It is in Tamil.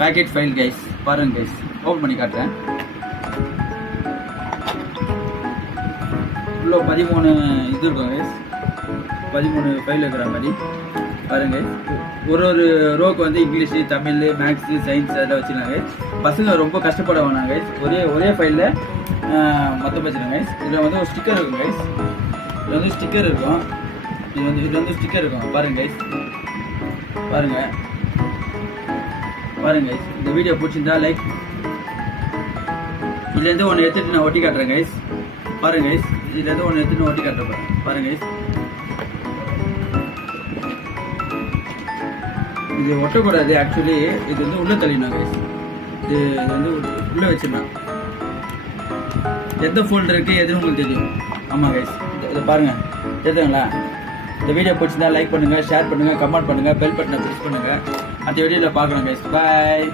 Packet file guys. பாருங்க கைஸ், ஓப்பன் பண்ணி காட்டுறேன். உள்ள 13 இது இருக்கும் கைஸ். 13 ஃபைல் இருக்கிற மாதிரி பாருங்க. ஒரு ரோக்கு வந்து இங்கிலீஷ், தமிழ், மேக்ஸ், சயின்ஸ் அதெல்லாம் வச்சுருக்காங்க கைஸ். பசங்க ரொம்ப கஷ்டப்பட வேணாம் கைஸ். ஒரே ஃபைலில் மொத்தம் வச்சுருக்காங்க கைஸ். இதில் வந்து ஒரு ஸ்டிக்கர் இருக்கும் கைஸ். இதில் வந்து ஸ்டிக்கர் இருக்கும். இதில் வந்து ஸ்டிக்கர் இருக்கும். பாருங்க கைஸ், பாருங்க கைஸ். இந்த வீடியோ பிடிச்சிருந்தா லைக். இதுலேருந்து ஒன்று எடுத்துகிட்டு நான் ஒட்டி காட்டுறேன் கைஸ். பாருங்க கைஸ், இதுலேருந்து ஒன்று எடுத்துகிட்டு ஒட்டி காட்டுறேன். பாருங்க கைஸ், இது ஒட்டக்கூடாது. ஆக்சுவலி இது வந்து உள்ளே தள்ளிடணும் கைஸ். இது வந்து உள்ளே வச்சிடணும். எந்த ஃபோல்டருக்கு எதுன்னு உங்களுக்கு தெரியும். ஆமாம் கைஸ், இதை பாருங்கள். தெரியுதுங்களா? இந்த வீடியோ பிடிச்சிருந்தா லைக் பண்ணுங்கள், ஷேர் பண்ணுங்கள், கமெண்ட் பண்ணுங்கள், பெல் பட்டனை ப்ரெஸ் பண்ணுங்கள். அடுத்த வீடியோவில் பார்க்குறோம் கைஸ். பாய்.